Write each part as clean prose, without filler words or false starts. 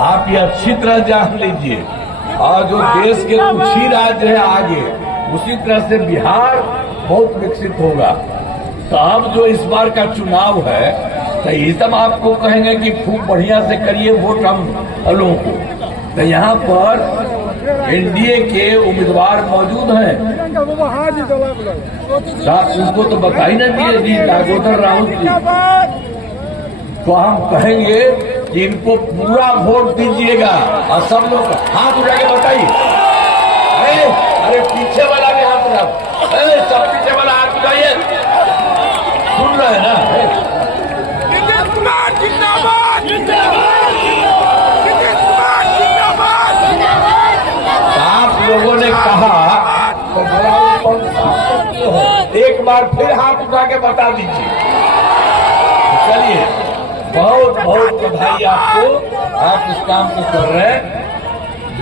आप ये अच्छी तरह जान लीजिए। और जो देश के कुछ ही राज्य है आगे, उसी तरह से बिहार बहुत विकसित होगा। तो अब जो इस बार का चुनाव है, तो ये सब आपको कहेंगे कि खूब बढ़िया से करिए वोट हम लोगों को। तो यहाँ पर एनडीए के उम्मीदवार मौजूद हैं, उनको तो बता ही न दिए जी दामोदर राउत जी। तो हम कहेंगे कि इनको पूरा वोट दीजिएगा। और सब लोग हाथ उठा के बताइए। अरे पीछे वाला भी हाथ उठाओ, अरे सब पीछे वाला हाथ उठाइए। सुन रहे हैं ना? नीतीश कुमार जिंदाबाद, जिंदाबाद, नीतीश कुमार जिंदाबाद। आप लोगों ने कहा तो एक बार फिर हाथ उठा के बता दीजिए। चलिए, बहुत बहुत बधाई आपको, आप इस काम को कर रहे हैं।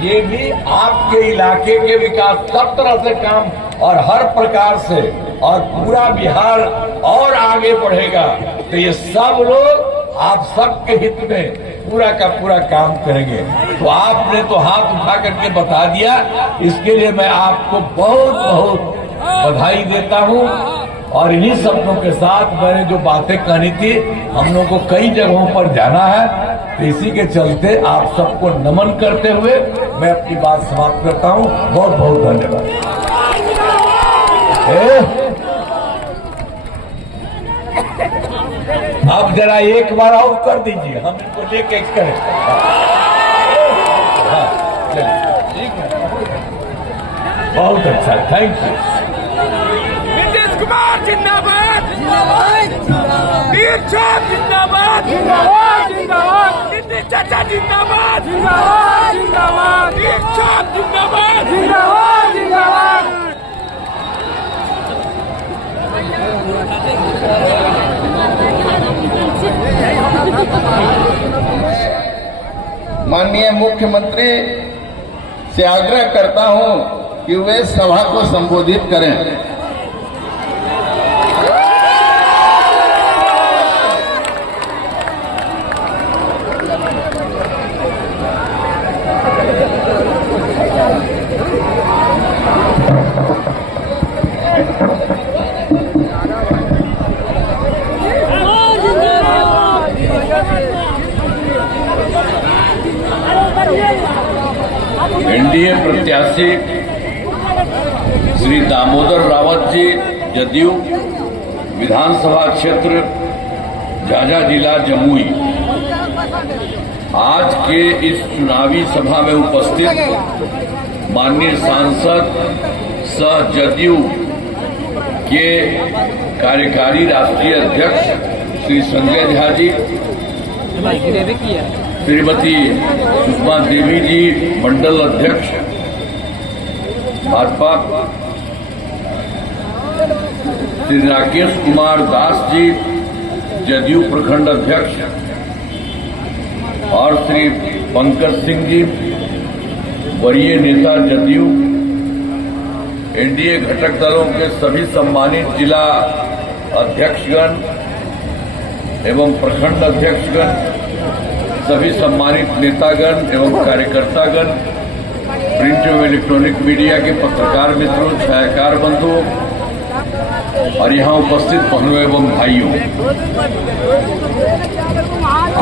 ये भी आपके इलाके के विकास सब तरह से काम और हर प्रकार से, और पूरा बिहार और आगे बढ़ेगा। तो ये सब लोग आप सबके हित में पूरा का पूरा काम करेंगे। तो आपने तो हाथ उठा करके बता दिया, इसके लिए मैं आपको बहुत बहुत बधाई देता हूँ। और इन्हीं शब्दों के साथ मैंने जो बातें कहनी थी, हम लोगों को कई जगहों पर जाना है, तो इसी के चलते आप सबको नमन करते हुए मैं अपनी बात समाप्त करता हूँ। बहुत बहुत धन्यवाद। अब जरा एक बार और कर दीजिए, हम इनको लेके करें। हाँ, ठीक है, बहुत अच्छा, थैंक यू। नीतीश कुमार जिंदाबाद, वीर चौक जिंदाबाद, नीतीश चाचा जिंदाबाद, वीर चौक जिंदाबाद। माननीय मुख्यमंत्री से आग्रह करता हूं कि वे सभा को संबोधित करें। एनडीए प्रत्याशी श्री दामोदर रावत जी, जदयू, विधानसभा क्षेत्र झाझा जिला जमुई, आज के इस चुनावी सभा में उपस्थित माननीय सांसद सह जदयू के कार्यकारी राष्ट्रीय अध्यक्ष श्री संजय झा जी, श्रीमती सुषमा देवी जी, मंडल अध्यक्ष भाजपा, श्री राकेश कुमार दास जी, जदयू प्रखंड अध्यक्ष, और श्री पंकज सिंह जी, वरीय नेता जदयू, एनडीए घटक दलों के सभी सम्मानित जिला अध्यक्षगण एवं प्रखंड अध्यक्षगण, सभी सम्मानित नेतागण एवं कार्यकर्तागण, प्रिंट एवं इलेक्ट्रॉनिक मीडिया के पत्रकार मित्रों, छायाकार बंधुओं और यहाँ उपस्थित बहनों एवं भाइयों,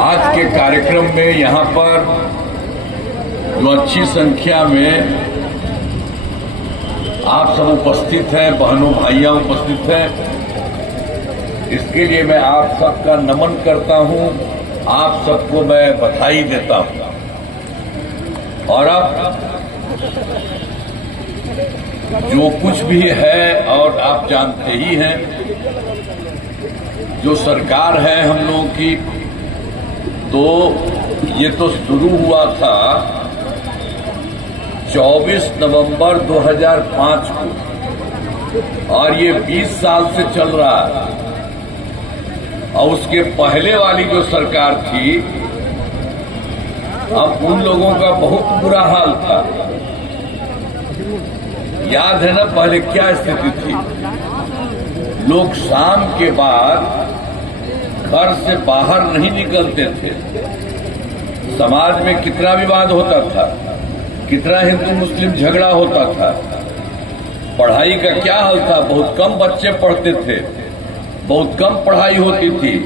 आज के कार्यक्रम में यहाँ पर जो अच्छी संख्या में आप सब उपस्थित हैं, बहनों भाइयां उपस्थित हैं, इसके लिए मैं आप सबका नमन करता हूं, आप सबको मैं बधाई देता हूं। और अब जो कुछ भी है और आप जानते ही हैं, जो सरकार है हम लोगों की, तो ये तो शुरू हुआ था 24 नवंबर 2005 को और ये 20 साल से चल रहा है। और उसके पहले वाली जो सरकार थी, अब उन लोगों का बहुत बुरा हाल था। याद है ना पहले क्या स्थिति थी? लोग शाम के बाद घर से बाहर नहीं निकलते थे। समाज में कितना विवाद होता था, कितना हिंदू मुस्लिम झगड़ा होता था। पढ़ाई का क्या हाल था, बहुत कम बच्चे पढ़ते थे, बहुत कम पढ़ाई होती थी।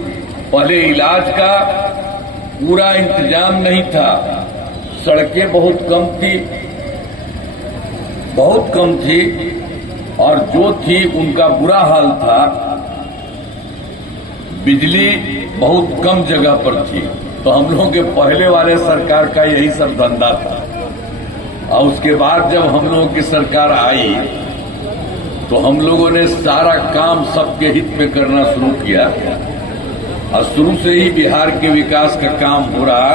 पहले इलाज का पूरा इंतजाम नहीं था, सड़कें बहुत कम थी और जो थी उनका बुरा हाल था। बिजली बहुत कम जगह पर थी, तो हम लोगों के पहले वाले सरकार का यही सब धंधा था। और उसके बाद जब हम लोगों की सरकार आई तो हम लोगों ने सारा काम सबके हित में करना शुरू किया और शुरू से ही बिहार के विकास का काम हो रहा।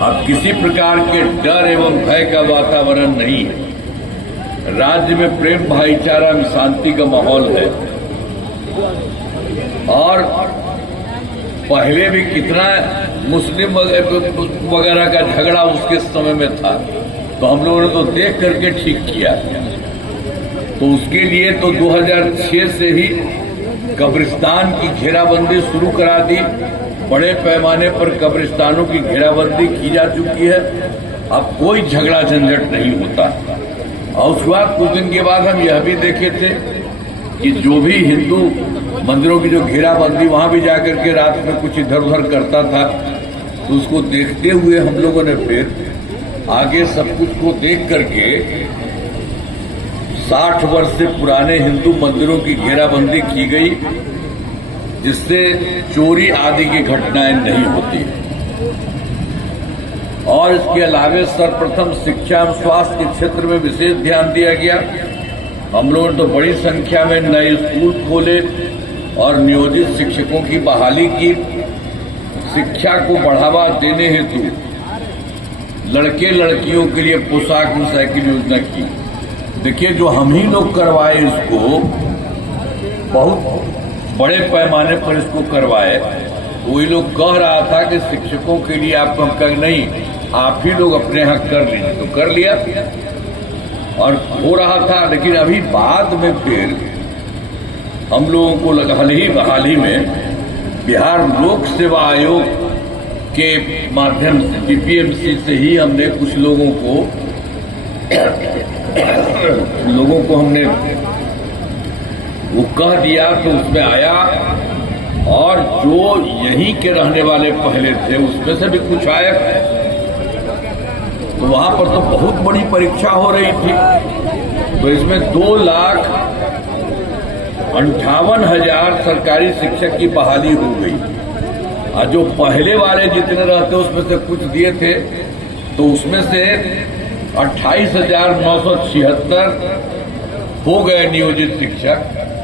अब किसी प्रकार के डर एवं भय का वातावरण नहीं है। राज्य में प्रेम भाईचारा में शांति का माहौल है। और पहले भी कितना मुस्लिम वगैरह का झगड़ा उसके समय में था, तो हम लोगों ने तो देख करके ठीक किया। तो उसके लिए तो 2006 से ही कब्रिस्तान की घेराबंदी शुरू करा दी। बड़े पैमाने पर कब्रिस्तानों की घेराबंदी की जा चुकी है। अब कोई झगड़ा झंझट नहीं होता। और उसके बाद कुछ दिन के बाद हम यह भी देखे थे कि जो भी हिंदू मंदिरों की जो घेराबंदी, वहां भी जाकर के रात में कुछ इधर उधर करता था, तो उसको देखते हुए हम लोगों ने फिर आगे सब कुछ को देख करके 60 वर्ष से पुराने हिंदू मंदिरों की घेराबंदी की गई, जिससे चोरी आदि की घटनाएं नहीं होती। और इसके अलावे सर्वप्रथम शिक्षा एवं स्वास्थ्य के क्षेत्र में विशेष ध्यान दिया गया। हम लोगों ने तो बड़ी संख्या में नए स्कूल खोले और नियोजित शिक्षकों की बहाली की। शिक्षा को बढ़ावा देने हेतु लड़के लड़कियों के लिए पोशाक और साइकिल योजना की। देखिए, जो हम ही लोग करवाए इसको, बहुत बड़े पैमाने पर इसको करवाए। वही लोग कह रहा था कि शिक्षकों के लिए आपको हम कह नहीं, आप ही लोग अपने यहाँ कर लीजिए, तो कर लिया और हो रहा था। लेकिन अभी बाद में फिर हम लोगों को हाल ही में बिहार लोक सेवा आयोग के माध्यम से बीपीएमसी से ही हमने कुछ लोगों को हमने वो कह दिया, तो उसमें आया। और जो यहीं के रहने वाले पहले थे उसमें से भी कुछ आए, तो वहां पर तो बहुत बड़ी परीक्षा हो रही थी। तो इसमें 2,58,000 सरकारी शिक्षक की बहाली हो गई। और जो पहले वाले जितने रहते उसमें से कुछ दिए थे, तो उसमें से 28,976 हो गए नियोजित शिक्षक।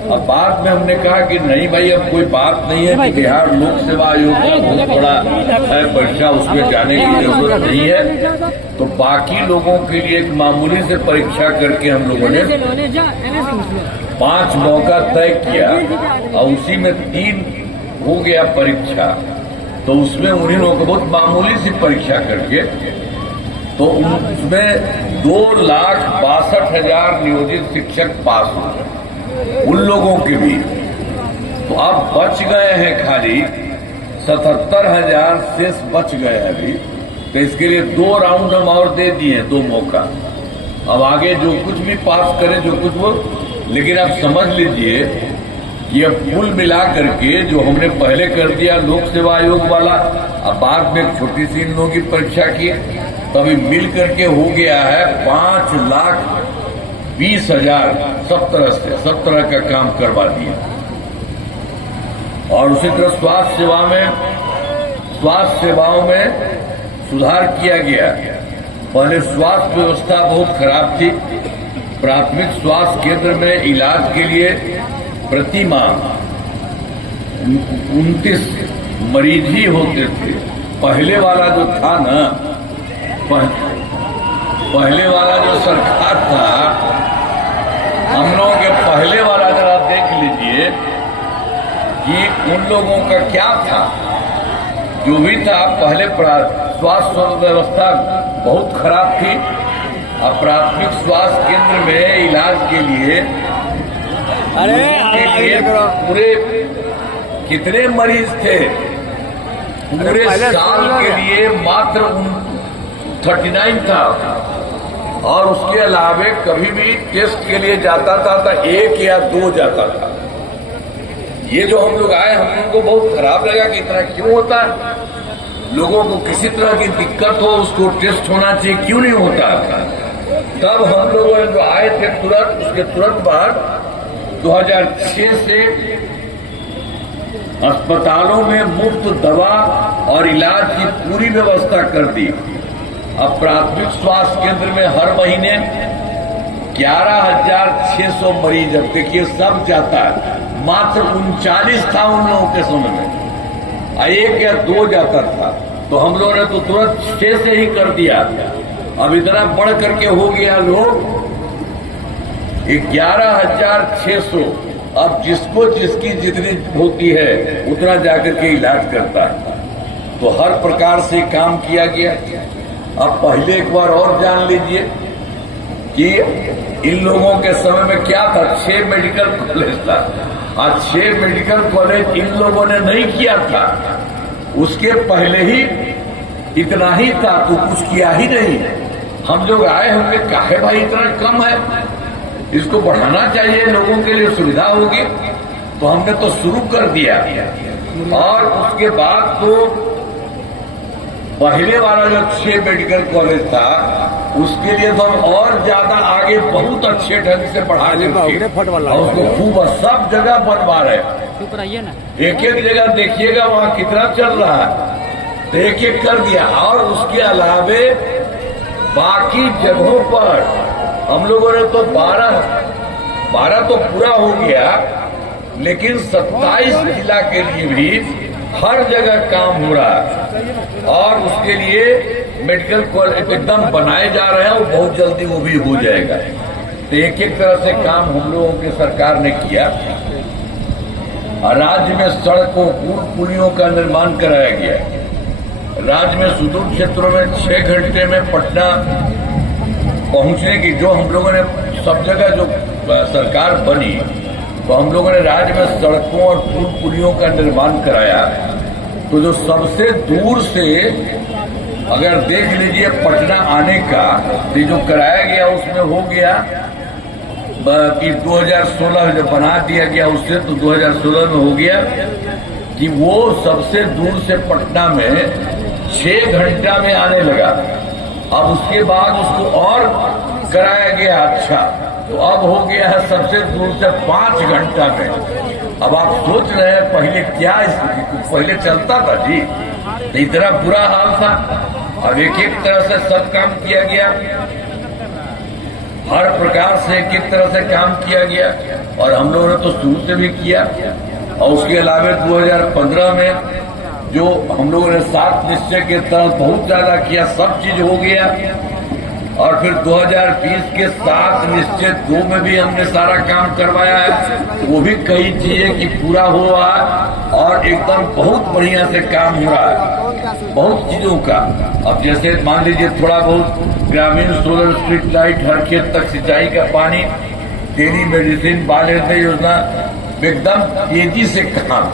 अब बाद में हमने कहा कि नहीं भाई, अब कोई बात नहीं है कि बिहार लोक सेवा आयोग का बहुत बड़ा है परीक्षा, उसमें जाने की जरूरत नहीं है। तो बाकी लोगों के लिए एक मामूली से परीक्षा करके हम लोगों ने 5 मौका तय किया और उसी में 3 हो गया परीक्षा। तो उसमें उन्हीं लोगों को बहुत मामूली सी परीक्षा करके, तो उसमें 2,62,000 नियोजित शिक्षक पास हो गए, उन लोगों के भी। तो अब बच गए हैं खाली 77,000 शेष बच गए अभी। तो इसके लिए 2 राउंड हम और दे दिए, 2 मौका। अब आगे जो कुछ भी पास करे, जो कुछ वो, लेकिन आप समझ लीजिए कि अब कुल मिला करके जो हमने पहले कर दिया लोक सेवा आयोग वाला, अब बाद में एक छोटी सी इन लोगों की परीक्षा की, तो अभी मिल करके हो गया है 5,20,000 सब तरह का काम करवा दिया। और उसी तरह स्वास्थ्य सेवाओं में सुधार किया गया। पहले स्वास्थ्य व्यवस्था बहुत खराब थी। प्राथमिक स्वास्थ्य केंद्र में इलाज के लिए प्रति माह 29 मरीज ही होते थे। पहले वाला जो था ना, पहले वाला जो सरकार था, हम लोगों के पहले वाला जरा देख लीजिए कि उन लोगों का क्या था। जो भी था, पहले स्वास्थ्य व्यवस्था बहुत खराब थी। अब प्राथमिक स्वास्थ्य केंद्र में इलाज के लिए पूरे कितने मरीज थे, पूरे साल के लिए मात्र 39 था और उसके अलावे कभी भी टेस्ट के लिए जाता था तो 1 या 2 जाता था। ये जो हम लोग आए हम लोगों को बहुत खराब लगा कि इतना क्यों होता है, लोगों को किसी तरह की दिक्कत हो उसको टेस्ट होना चाहिए, क्यों नहीं होता। तब हम लोगों ने जो आए थे तुरंत उसके तुरंत बाद 2006 से अस्पतालों में मुफ्त दवा और इलाज की पूरी व्यवस्था कर दी। अब प्राथमिक स्वास्थ्य केंद्र में हर महीने 11,600 मरीज, अब देखिए सब जाता है, मात्र 39 था उन लोगों के समय में, 1 या 2 जाता था। तो हम लोगों ने तो तुरंत 6 से ही कर दिया। अब इतना बढ़ करके हो गया लोग 11,600। अब जिसको जिसकी जितनी होती है उतना जाकर के इलाज करता है। तो हर प्रकार से काम किया गया। अब पहले एक बार और जान लीजिए कि इन लोगों के समय में क्या था, 6 मेडिकल कॉलेज था। आज 6 मेडिकल कॉलेज इन लोगों ने नहीं किया था, उसके पहले ही इतना ही था, तो कुछ किया ही नहीं। हम लोग आए होंगे, काहे भाई इतना कम है, इसको बढ़ाना चाहिए, लोगों के लिए सुविधा होगी, तो हमने तो शुरू कर दिया। और उसके बाद तो पहले वाला जो 6 मेडिकल कॉलेज था उसके लिए तो हम और ज्यादा आगे बहुत अच्छे ढंग से बढ़ा देंगे और उसको खूब सब जगह बनवा रहे हैं। एक एक जगह देखिएगा वहां कितना चल रहा है, तो एक एक कर दिया। और उसके अलावे बाकी जगहों पर हम लोगों ने तो 12 तो पूरा हो गया, लेकिन 27 जिला के लिए भी हर जगह काम हो रहा है। और उसके लिए मेडिकल कॉलेज एकदम बनाए जा रहे हैं और बहुत जल्दी वो भी हो जाएगा। तो एक एक तरह से काम हम लोगों की सरकार ने किया। और राज्य में सड़कों पुल पुलियों का निर्माण कराया गया। राज्य में सुदूर क्षेत्रों में 6 घंटे में पटना पहुंचने की जो हम लोगों ने सब जगह जो सरकार बनी, तो हम लोगों ने राज्य में सड़कों और पुल पुलियों का निर्माण कराया। तो जो सबसे दूर से अगर देख लीजिए पटना आने का, तो जो कराया गया उसमें हो गया कि 2016 जब बना दिया गया उससे, तो 2016 में हो गया कि वो सबसे दूर से पटना में 6 घंटा में आने लगा। अब उसके बाद उसको और कराया गया अच्छा, तो अब हो गया है सबसे दूर से 5 घंटा में। अब आप सोच रहे हैं पहले क्या स्थिति, पहले चलता था जी, तो इतना बुरा हाल था। अब एक एक तरह से सब काम किया गया, हर प्रकार से एक एक तरह से काम किया गया। और हम लोगों ने तो शुरू से भी किया। और उसके अलावा 2015 में जो हम लोगों ने 7 निश्चय के तहत बहुत ज्यादा किया, सब चीज हो गया। और फिर 2020 के 7 निश्चय 2 में भी हमने सारा काम करवाया है, वो भी कई चीजें की पूरा हुआ और एकदम बहुत बढ़िया से काम हो रहा है बहुत चीजों का। अब जैसे मान लीजिए थोड़ा बहुत ग्रामीण सोलर स्ट्रीट लाइट, हर खेत तक सिंचाई का पानी, टेली मेडिसिन, बाल हृदय योजना, एकदम तेजी से काम।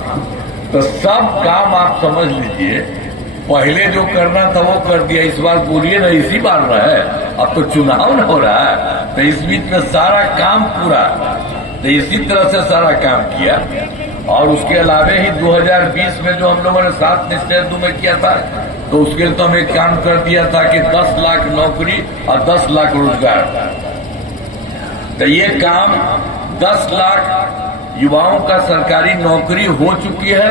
तो सब काम आप समझ लीजिए, पहले जो करना था वो कर दिया। इस बार बोलिए ना, इसी बार रहा है, अब तो चुनाव न हो रहा है, तो इस बीच में सारा काम पूरा, तो इसी तरह से सारा काम किया। और उसके अलावे ही 2020 में जो हम लोगों ने 7 निश्चय 2 में किया था, तो उसके लिए तो हम एक काम कर दिया था कि 10 लाख नौकरी और 10 लाख रोजगार। तो ये काम 10 लाख युवाओं का सरकारी नौकरी हो चुकी है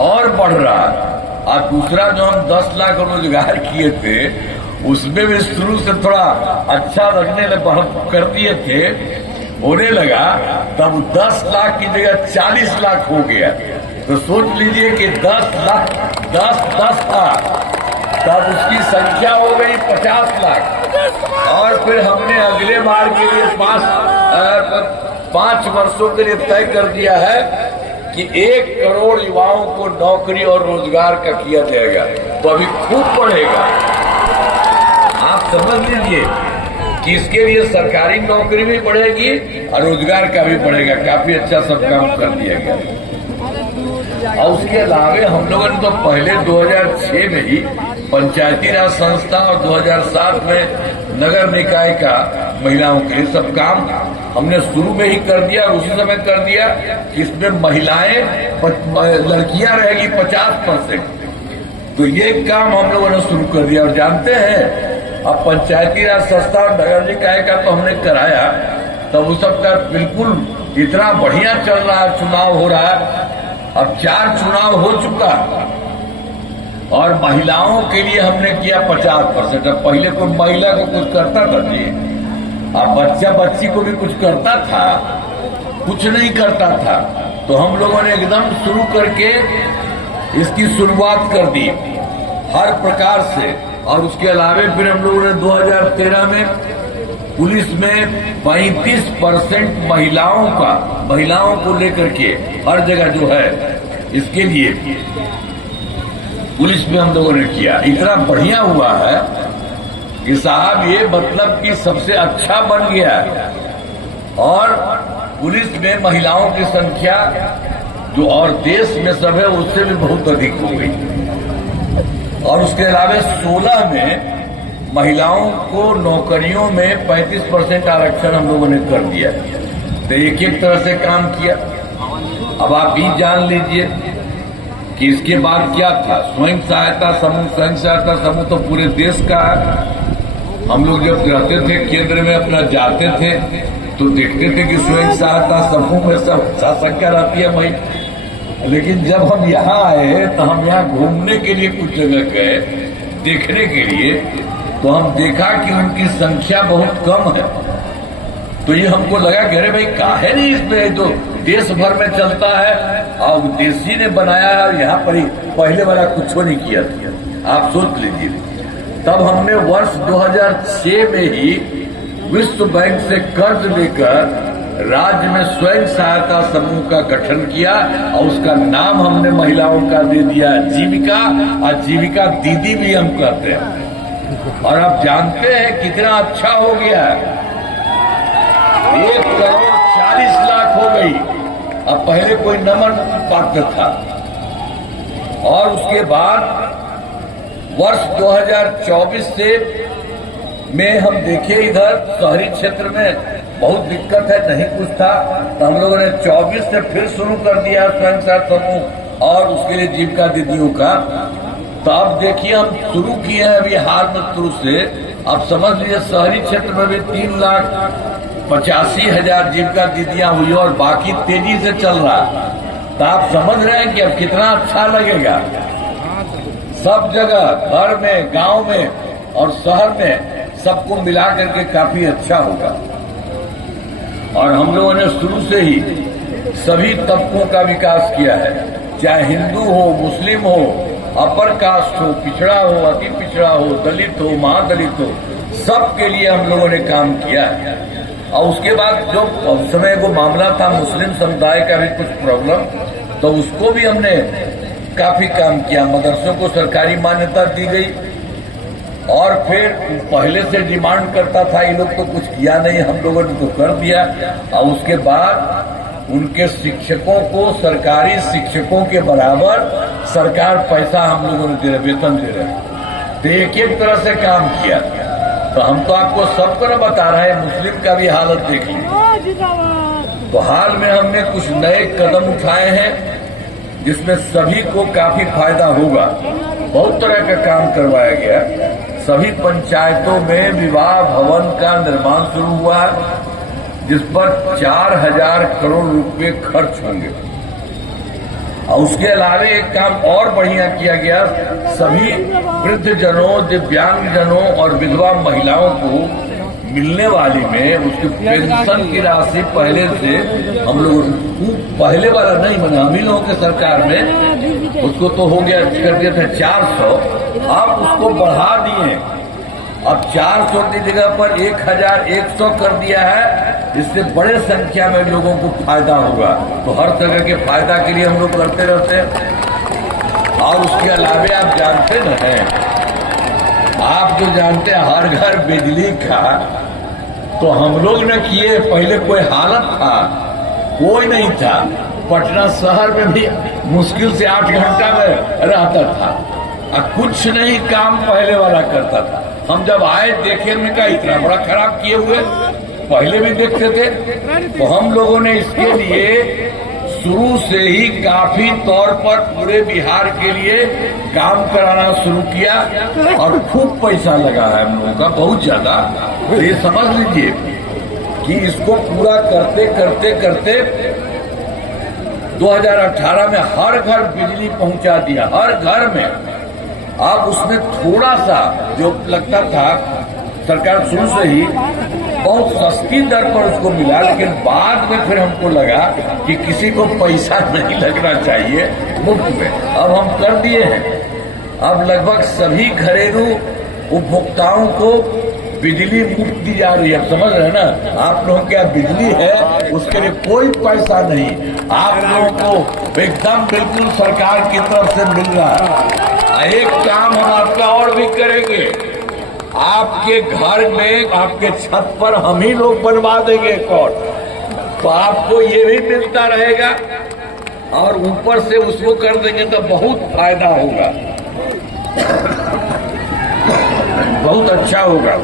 और बढ़ रहा है। और दूसरा जो हम 10 लाख रोजगार किए थे, उसमें भी शुरू से थोड़ा अच्छा लगने कर दिए थे, होने लगा, तब 10 लाख की जगह 40 लाख हो गया। तो सोच लीजिए कि 10 लाख 10 था, तब उसकी संख्या हो गई 50 लाख। और फिर हमने अगले बार के लिए 5 वर्षों के लिए तय कर दिया है कि 1 करोड़ युवाओं को नौकरी और रोजगार का किया जाएगा। तो अभी खूब बढ़ेगा, आप समझ लीजिए कि इसके लिए सरकारी नौकरी भी बढ़ेगी और रोजगार का भी बढ़ेगा। काफी अच्छा सब काम कर दिया गया। और उसके अलावे हम लोगों ने तो पहले 2006 में ही पंचायती राज संस्था और 2007 में नगर निकाय का महिलाओं के लिए सब काम हमने शुरू में ही कर दिया और उसी समय कर दिया कि इसमें महिलाएं लड़कियां रहेगी 50%। तो ये काम हम लोगों ने शुरू कर दिया। और जानते हैं अब पंचायती राज संस्था और नगर निकाय का तो हमने कराया, तब उस सब का बिल्कुल इतना बढ़िया चल रहा है, चुनाव हो रहा है। अब 4 चुनाव हो चुका और महिलाओं के लिए हमने किया 50%। अब पहले कोई महिला को कुछ करता था जी, अब बच्चा बच्ची को भी कुछ करता था, कुछ नहीं करता था। तो हम लोगों ने एकदम शुरू करके इसकी शुरुआत कर दी हर प्रकार से। और उसके अलावे फिर हम लोगों ने 2013 में पुलिस में 35% महिलाओं को लेकर के हर जगह जो है इसके लिए पुलिस में हम लोगों ने किया। इतना बढ़िया हुआ है कि साहब ये मतलब कि सबसे अच्छा बन गया है। और पुलिस में महिलाओं की संख्या जो और देश में सब है उससे भी बहुत अधिक हो गई। और उसके अलावा 16 में महिलाओं को नौकरियों में 35% आरक्षण हम लोगों ने कर दिया। तो एक एक तरह से काम किया। अब आप भी जान लीजिए कि इसके बाद क्या था। स्वयं सहायता समूह तो पूरे देश का है। हम लोग जब रहते थे केंद्र में अपना जाते थे तो देखते थे कि स्वयं सहायता समूह में सब संख्या रहती है महिला। लेकिन जब हम यहाँ आए तो हम यहाँ घूमने के लिए कुछ जगह गए देखने के लिए, तो हम देखा कि उनकी संख्या बहुत कम है। तो ये हमको लगा कि अरे भाई काहे नहीं, इसमें तो देश भर में चलता है और देशी ने बनाया है और यहाँ पर ही पहले वाला कुछ नहीं किया था। आप सोच लीजिए। तब हमने वर्ष 2006 में ही विश्व बैंक से कर्ज लेकर राज्य में स्वयं सहायता समूह का गठन किया और उसका नाम हमने महिलाओं का दे दिया जीविका। और जीविका दीदी भी हम कहते हैं। और आप जानते हैं कितना अच्छा हो गया है, 1,40,00,000 हो गई। अब पहले कोई नमन पात्र था। और उसके बाद वर्ष 2024 से में हम देखे इधर शहरी क्षेत्र में बहुत दिक्कत है, नहीं कुछ था। तो हम लोगों ने 24 से फिर शुरू कर दिया स्वयं सहायता समूह और उसके लिए जीविका दीदियों का। तो अब देखिए हम शुरू किए हैं अभी हाल में शुरू से। अब समझ लीजिए शहरी क्षेत्र में भी 3,85,000 जीविका दीदियां हुई और बाकी तेजी से चल रहा है। तो आप समझ रहे हैं कि अब कितना अच्छा लगेगा। सब जगह घर में, गांव में और शहर में सबको मिला करके काफी अच्छा होगा। और हम लोगों ने शुरू से ही सभी तबकों का विकास किया है, चाहे हिंदू हो, मुस्लिम हो, अपर कास्ट हो, पिछड़ा हो, अति पिछड़ा हो, दलित हो, महादलित हो, सबके लिए हम लोगों ने काम किया है। और उसके बाद जो उस समय को मामला था मुस्लिम समुदाय का भी कुछ प्रॉब्लम, तो उसको भी हमने काफी काम किया। मदरसों को सरकारी मान्यता दी गई। और फिर पहले से डिमांड करता था ये लोग, तो कुछ किया नहीं, हम लोगों ने तो कर दिया। और उसके बाद उनके शिक्षकों को सरकारी शिक्षकों के बराबर सरकार पैसा हम लोगों ने दे रहे, वेतन दे रहे। तो एक एक तरह से काम किया। तो हम तो आपको सबको न बता रहे हैं, मुस्लिम का भी हालत देख लीजिए। तो हाल में हमने कुछ नए कदम उठाए हैं जिसमें सभी को काफी फायदा होगा। बहुत तरह का काम करवाया गया। सभी पंचायतों में विवाह भवन का निर्माण शुरू हुआ है, जिस पर 4,000 करोड़ रुपए खर्च होंगे। और उसके अलावा एक काम और बढ़िया किया गया, सभी वृद्धजनों, दिव्यांगजनों और विधवा महिलाओं को मिलने वाली में उसकी पेंशन की राशि पहले से हम लोग पहले वाला नहीं बना, हम ही लोगों के सरकार में उसको तो हो गया कर दिया था 400, अब उसको बढ़ा दिए। अब 400 की जगह पर 1,100 कर दिया है। इससे बड़े संख्या में लोगों को फायदा होगा। तो हर तरह के फायदा के लिए हम लोग करते रहते हैं। और उसके अलावा आप जानते न हैं, आप जो जानते हैं हर घर बिजली का, तो हम लोग न किए। पहले कोई हालत था, कोई नहीं था। पटना शहर में भी मुश्किल से 8 घंटा में रहता था और कुछ नहीं काम पहले वाला करता था। हम जब आए देखे में का इतना बड़ा खराब किए हुए, पहले भी देखते थे। तो हम लोगों ने इसके लिए शुरू से ही काफी तौर पर पूरे बिहार के लिए काम कराना शुरू किया और खूब पैसा लगा है हम लोगों का, बहुत ज्यादा। तो ये समझ लीजिए कि इसको पूरा करते करते करते 2018 में हर घर बिजली पहुंचा दिया, हर घर में। अब उसमें थोड़ा सा जो लगता था, सरकार शुरू से ही बहुत सस्ती दर पर उसको मिला, लेकिन बाद में फिर हमको लगा कि किसी को पैसा नहीं लगना चाहिए मुफ्त में। अब हम कर दिए हैं। अब लगभग सभी घरेलू उपभोक्ताओं को बिजली मुफ्त दी जा रही है। अब समझ रहे हैं ना, आप लोगों के यहाँ बिजली है उसके लिए कोई पैसा नहीं, आप लोगों को एकदम बिल्कुल सरकार की तरफ से मिल रहा है। एक काम हम आपका और भी करेंगे, आपके घर में, आपके छत पर हम ही लोग बनवा देंगे एक और, तो आपको ये भी मिलता रहेगा और ऊपर से उसको कर देंगे तो बहुत फायदा होगा, बहुत अच्छा होगा।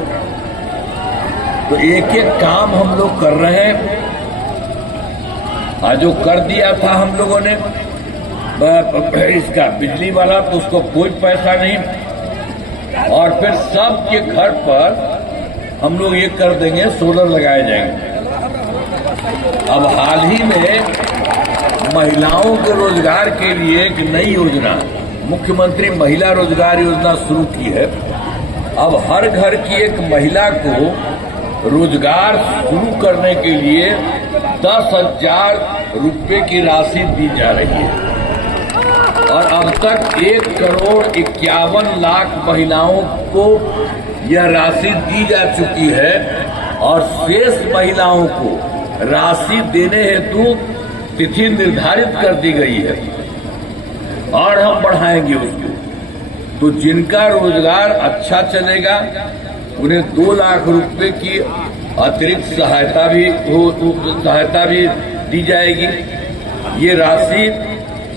तो एक एक काम हम लोग कर रहे हैं। आज जो कर दिया था हम लोगों ने इसका बिजली वाला, तो उसको कोई पैसा नहीं। और फिर सबके घर पर हम लोग ये कर देंगे, सोलर लगाए जाएंगे। अब हाल ही में महिलाओं के रोजगार के लिए एक नई योजना, मुख्यमंत्री महिला रोजगार योजना शुरू की है। अब हर घर की एक महिला को रोजगार शुरू करने के लिए 10,000 रुपये की राशि दी जा रही है और अब तक 1,51,00,000 महिलाओं को यह राशि दी जा चुकी है और शेष महिलाओं को राशि देने हेतु तिथि निर्धारित कर दी गई है और हम बढ़ाएंगे उसको। तो जिनका रोजगार अच्छा चलेगा उन्हें 2 लाख रुपए की अतिरिक्त सहायता भी दी जाएगी। ये राशि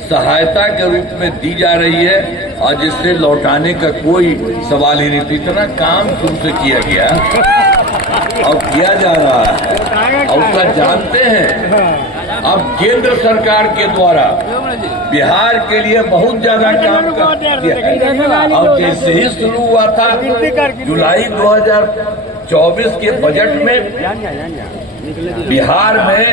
सहायता के रूप में दी जा रही है और जिससे लौटाने का कोई सवाल ही नहीं। तो इतना काम शुरू से किया गया और किया जा रहा है और उसका जानते हैं। अब केंद्र सरकार के द्वारा बिहार के लिए बहुत ज्यादा काम किया है और जैसे ही शुरू हुआ था जुलाई 2024 के बजट में बिहार में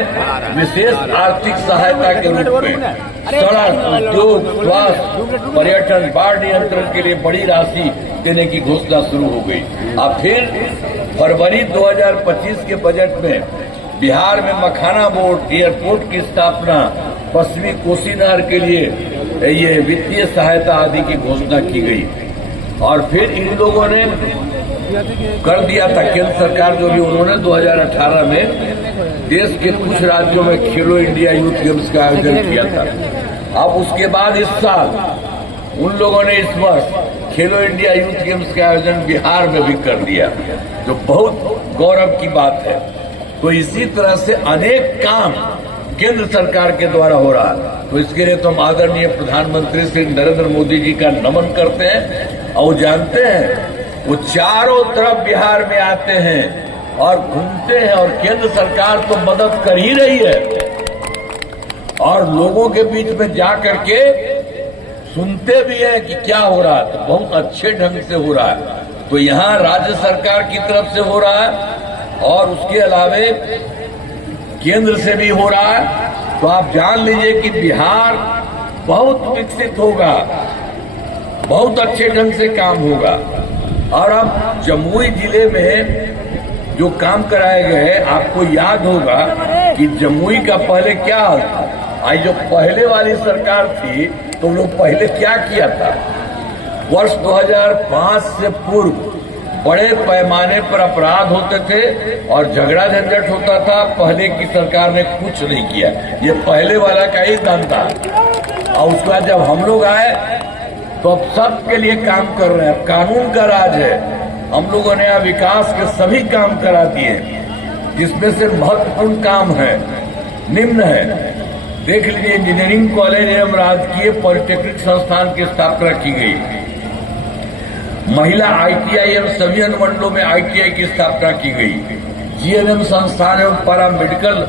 विशेष आर्थिक सहायता के रूप में सड़क, उद्योग, स्वास्थ्य, पर्यटन, बाढ़ नियंत्रण के लिए बड़ी राशि देने की घोषणा शुरू हो गई। अब फिर फरवरी 2025 के बजट में बिहार में मखाना बोर्ड, एयरपोर्ट की स्थापना, पश्चिमी कोसी नहर के लिए ये वित्तीय सहायता आदि की घोषणा की गई। और फिर इन लोगों ने कर दिया था, केंद्र सरकार जो भी, उन्होंने 2018 में देश के कुछ राज्यों में खेलो इंडिया यूथ गेम्स का आयोजन किया था। अब उसके बाद इस साल उन लोगों ने इस वर्ष खेलो इंडिया यूथ गेम्स का आयोजन बिहार में भी कर दिया, जो बहुत गौरव की बात है। तो इसी तरह से अनेक काम केंद्र सरकार के द्वारा हो रहा है। तो इसके लिए तो हम आदरणीय प्रधानमंत्री श्री नरेंद्र मोदी जी का नमन करते हैं और जानते हैं वो चारों तरफ बिहार में आते हैं और घूमते हैं और केंद्र सरकार तो मदद कर ही रही है और लोगों के बीच में जा करके सुनते भी हैं कि क्या हो रहा है। तो बहुत अच्छे ढंग से हो रहा है। तो यहाँ राज्य सरकार की तरफ से हो रहा है और उसके अलावे केंद्र से भी हो रहा है। तो आप जान लीजिए कि बिहार बहुत विकसित होगा, बहुत अच्छे ढंग से काम होगा। और अब जमुई जिले में जो काम कराए गए, आपको याद होगा कि जमुई का पहले क्या हाल था। आज जो पहले वाली सरकार थी तो लोग पहले क्या किया था, वर्ष 2005 से पूर्व बड़े पैमाने पर अपराध होते थे और झगड़ा झंझट होता था। पहले की सरकार ने कुछ नहीं किया, ये पहले वाला का ही काम था। और उसके बाद जब हम लोग आए तो अब सबके लिए काम कर रहे हैं। अब कानून का राज है। हम लोगों ने यहाँ विकास के सभी काम करा दिए, जिसमें से महत्वपूर्ण काम है, निम्न है। देख लीजिए, इंजीनियरिंग कॉलेज एवं राजकीय पॉलिटेक्निक संस्थान की स्थापना की गई। महिला ITI एवं सभी अनुमंडलों में ITI की स्थापना की गई। GNM संस्थान एवं पैरा मेडिकल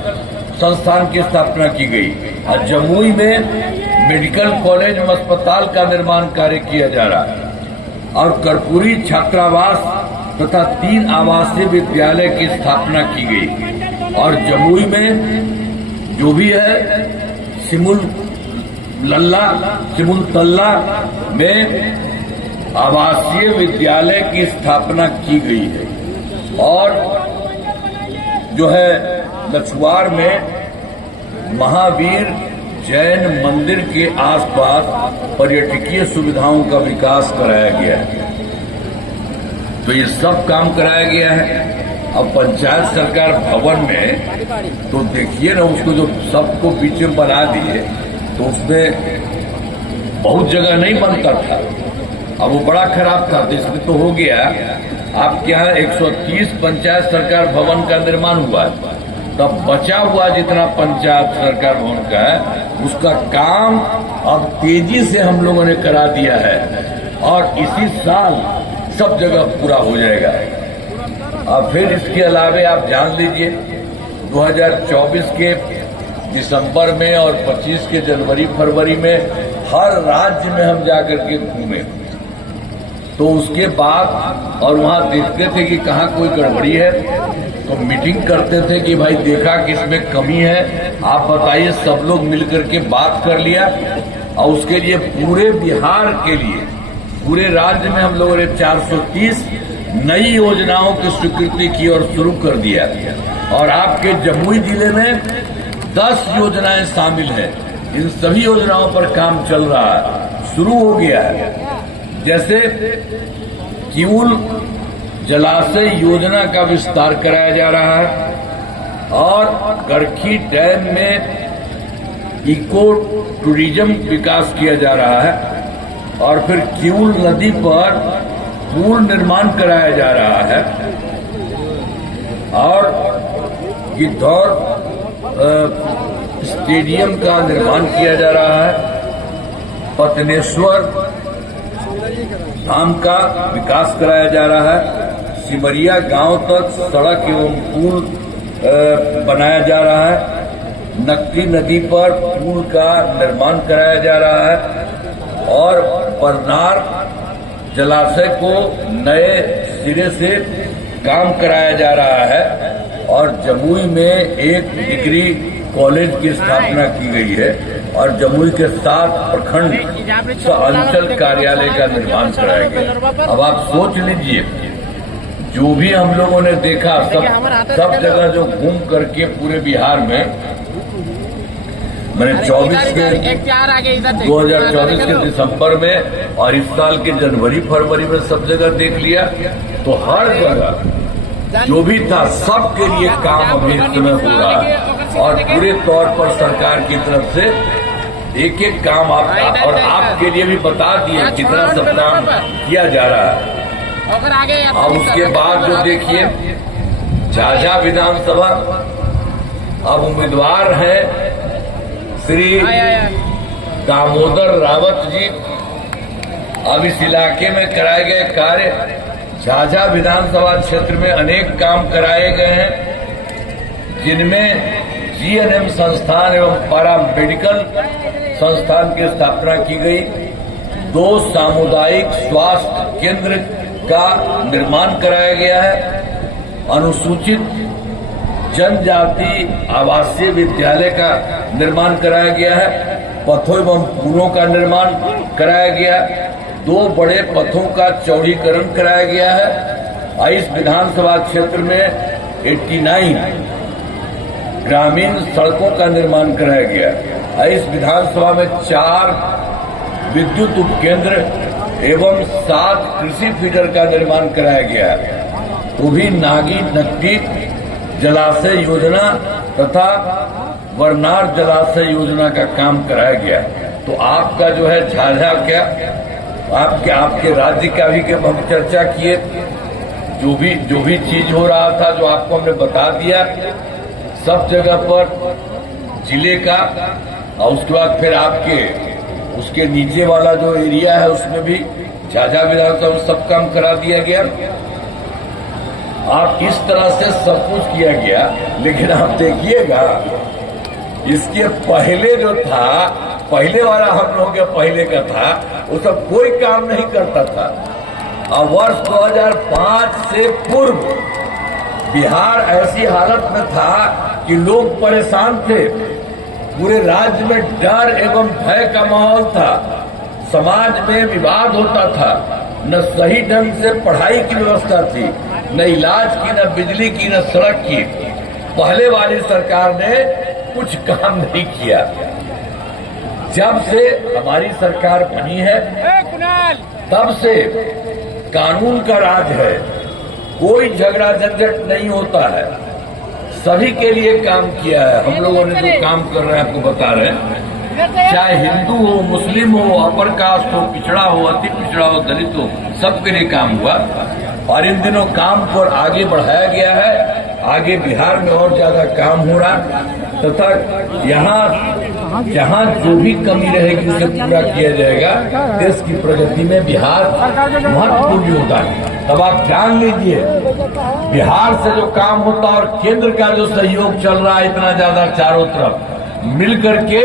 संस्थान की स्थापना की गई और जमुई में मेडिकल कॉलेज एवं अस्पताल का निर्माण कार्य किया जा रहा है और कर्पूरी छात्रावास तथा 3 आवासीय विद्यालय की स्थापना की गई और जमुई में जो भी है सिमुल तल्ला में आवासीय विद्यालय की स्थापना की गई है और जो है लछुआर में महावीर जैन मंदिर के आसपास पर्यटकीय सुविधाओं का विकास कराया गया है। तो ये सब काम कराया गया है। अब पंचायत सरकार भवन में तो देखिए ना, उसको जो सबको बीच में बना दिए तो उसमें बहुत जगह नहीं बनता था। अब वो बड़ा खराब था, इसमें तो हो गया। आपके यहाँ 130 पंचायत सरकार भवन का निर्माण हुआ है, तब बचा हुआ जितना पंचायत सरकार भवन का है उसका काम अब तेजी से हम लोगों ने करा दिया है और इसी साल सब जगह पूरा हो जाएगा। और फिर इसके अलावे आप जान लीजिए 2024 के दिसंबर में और 25 के जनवरी फरवरी में हर राज्य में हम जाकर के घूमे, तो उसके बाद और वहां देखते थे कि कहाँ कोई गड़बड़ी है, तो मीटिंग करते थे कि भाई देखा कि इसमें कमी है, आप बताइए। सब लोग मिलकर के बात कर लिया और उसके लिए पूरे बिहार के लिए पूरे राज्य में हम लोगों ने 430 नई योजनाओं की स्वीकृति की और शुरू कर दिया। और आपके जमुई जिले में 10 योजनाएं शामिल हैं। इन सभी योजनाओं पर काम चल रहा है, शुरू हो गया है। जैसे किऊल जलाशय योजना का विस्तार कराया जा रहा है और गरखी डैम में इको टूरिज्म विकास किया जा रहा है और फिर किऊल नदी पर पुल निर्माण कराया जा रहा है और गिद्धौर स्टेडियम का निर्माण किया जा रहा है। पतनेश्वर धाम का विकास कराया जा रहा है। सिमरिया गांव तक सड़क एवं पुल बनाया जा रहा है। नक्की नदी पर पुल का निर्माण कराया जा रहा है और परनार जलाशय को नए सिरे से काम कराया जा रहा है और जमुई में 1 डिग्री कॉलेज की स्थापना की गई है और जमुई के 7 प्रखंड अंचल कार्यालय का निर्माण कराया गया। अब आप सोच लीजिए, जो भी हम लोगों ने देखा सब जगह जो घूम करके पूरे बिहार में, मैंने 2024 के दिसंबर में और इस साल के जनवरी फरवरी में सब जगह देख लिया, तो हर जगह जो भी था सबके लिए काम अभी इस समय हो रहा है और पूरे तौर पर सरकार की तरफ से एक एक काम आपका और आपके लिए भी बता दिया कितना सब काम किया जा रहा है। और उसके बाद जो देखिए झाझा विधानसभा अब उम्मीदवार है श्री दामोदर रावत जी। अब इस इलाके में कराए गए कार्य, झाझा विधानसभा क्षेत्र में अनेक काम कराए गए हैं जिनमें GNM संस्थान एवं पैरा मेडिकल संस्थान की स्थापना की गई। 2 सामुदायिक स्वास्थ्य केंद्र का निर्माण कराया गया है। अनुसूचित जनजाति आवासीय विद्यालय का निर्माण कराया गया है। पथों एवं पुलों का निर्माण कराया गया। 2 बड़े पथों का चौड़ीकरण कराया गया है। इस विधानसभा क्षेत्र में 89 ग्रामीण सड़कों का निर्माण कराया गया। इस विधानसभा में 4 विद्युत उपकेंद्र एवं 7 कृषि फीडर का निर्माण कराया गया है। तो भी नागी नकटी जलाशय योजना तथा वरनार जलाशय योजना का काम कराया गया। तो आपका जो है झाझा क्या आपके राज्य का भी के हम चर्चा किए, जो भी चीज हो रहा था जो आपको हमने बता दिया, सब जगह पर जिले का और उसके बाद फिर आपके उसके नीचे वाला जो एरिया है उसमें भी झाझा विधानसभा में सब काम करा दिया गया। आप इस तरह से सब कुछ किया गया, लेकिन आप देखिएगा इसके पहले जो था, पहले वाला हम लोगों के पहले का था, वो सब कोई काम नहीं करता था। और वर्ष 2005 से पूर्व बिहार ऐसी हालत में था कि लोग परेशान थे, पूरे राज्य में डर एवं भय का माहौल था, समाज में विवाद होता था, न सही ढंग से पढ़ाई की व्यवस्था थी, न इलाज की, न बिजली की, न सड़क की। पहले वाली सरकार ने कुछ काम नहीं किया। जब से हमारी सरकार बनी है तब से कानून का राज है, कोई झगड़ा झंझट नहीं होता है, सभी के लिए काम किया है। हम लोगों ने जो काम कर रहे हैं आपको बता रहे हैं, चाहे हिंदू हो, मुस्लिम हो, अपर कास्ट हो, पिछड़ा हो, अति पिछड़ा हो, दलित हो, सबके लिए काम हुआ। और इन दिनों काम को आगे बढ़ाया गया है, आगे बिहार में और ज्यादा काम हो रहा, तथा यहाँ जहाँ जो भी कमी रहेगी उसे पूरा किया जाएगा। देश की प्रगति में बिहार महत्वपूर्ण योगदान है। तब आप जान लीजिए, बिहार से जो काम होता और केंद्र का जो सहयोग चल रहा है इतना ज्यादा चारों तरफ मिल करके